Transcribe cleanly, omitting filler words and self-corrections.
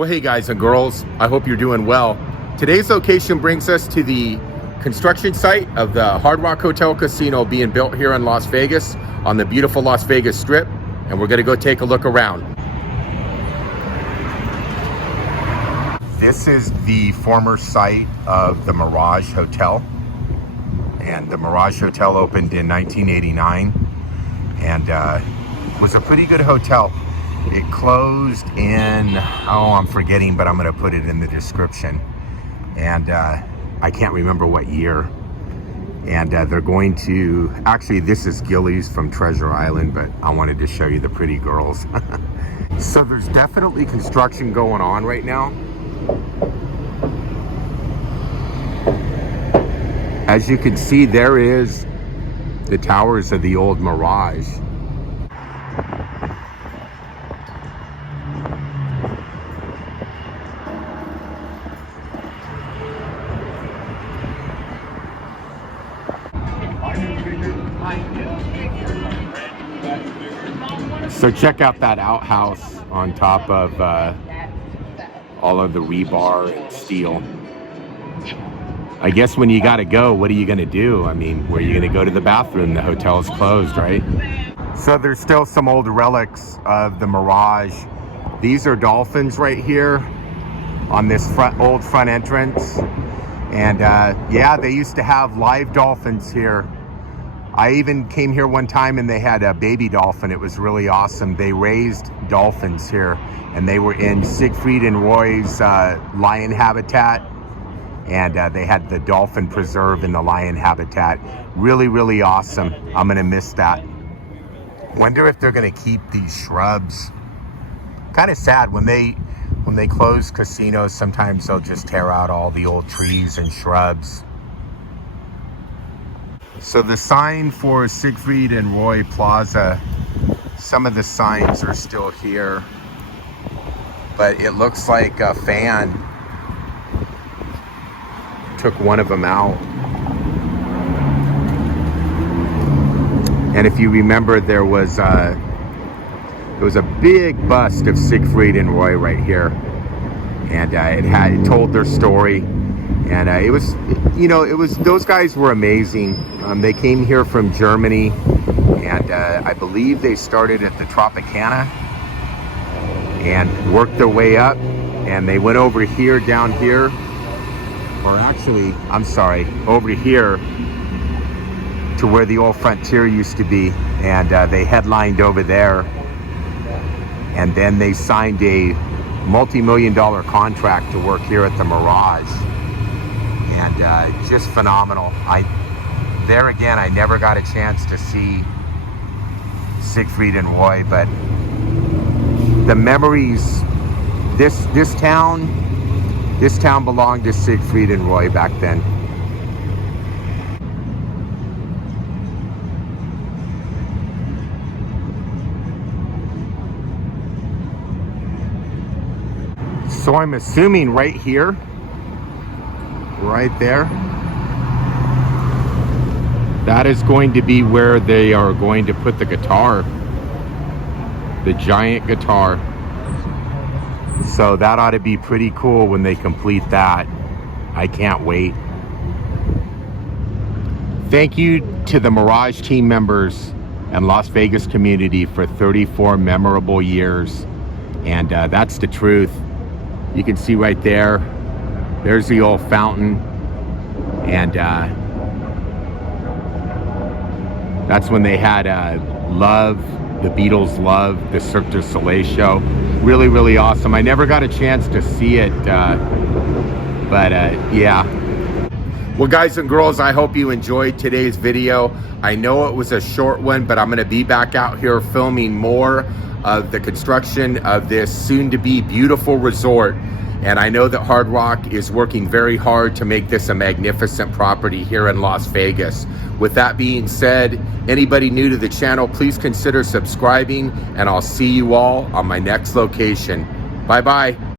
Well, hey guys and girls, I hope you're doing well. Today's location brings us to the construction site of the Hard Rock Hotel Casino being built here in Las Vegas on the beautiful Las Vegas Strip, and we're gonna go take a look around. This is the former site of the Mirage Hotel, and the Mirage Hotel opened in 1989 and was a pretty good hotel. It closed in, I'm forgetting, but I'm going to put it in the description. And I can't remember what year. And they're going to, actually this is Gillies from Treasure Island, but I wanted to show you the pretty girls. So there's definitely construction going on right now. As you can see, there is the towers of the old Mirage. So check out that outhouse on top of all of the rebar and steel. I guess when you gotta go, what are you gonna do? I mean, where are you gonna go to the bathroom? The hotel's closed, right? So there's still some old relics of the Mirage. These are dolphins right here on this old front entrance. And yeah, they used to have live dolphins here. I even came here one time and they had a baby dolphin. It was really awesome. They raised dolphins here, and they were in Sig Freed and Roy's lion habitat, and they had the dolphin preserve in the lion habitat. Really, really awesome. I'm gonna miss that. Wonder if they're gonna keep these shrubs. Kind of sad when they close casinos, sometimes they'll just tear out all the old trees and shrubs. So the sign for Sig Freed and Roy Plaza, some of the signs are still here, but it looks like a fan took one of them out. And if you remember, there was a big bust of Sig Freed and Roy right here, and it told their story. And it was, those guys were amazing. They came here from Germany, and I believe they started at the Tropicana and worked their way up, and they went over here, down here, or actually, I'm sorry, over here to where the old Frontier used to be, and they headlined over there, and then they signed a multi-million-dollar contract to work here at the Mirage. And just phenomenal. There again, I never got a chance to see Sig Freed and Roy, but the memories, this town belonged to Sig Freed and Roy back then. So I'm assuming right here, right there, that is going to be where they are going to put the guitar, the giant guitar. So that ought to be pretty cool when they complete that. I can't wait. Thank you to the Mirage team members and Las Vegas community for 34 memorable years. And that's the truth. You can see right there, there's the old fountain, and that's when they had Love, the Beatles' Love, the Cirque du Soleil show. Really, really awesome. I never got a chance to see it, but yeah. Well, guys and girls, I hope you enjoyed today's video. I know it was a short one, but I'm gonna be back out here filming more of the construction of this soon-to-be beautiful resort. And I know that Hard Rock is working very hard to make this a magnificent property here in Las Vegas. With that being said, anybody new to the channel, please consider subscribing, and I'll see you all on my next location. Bye-bye.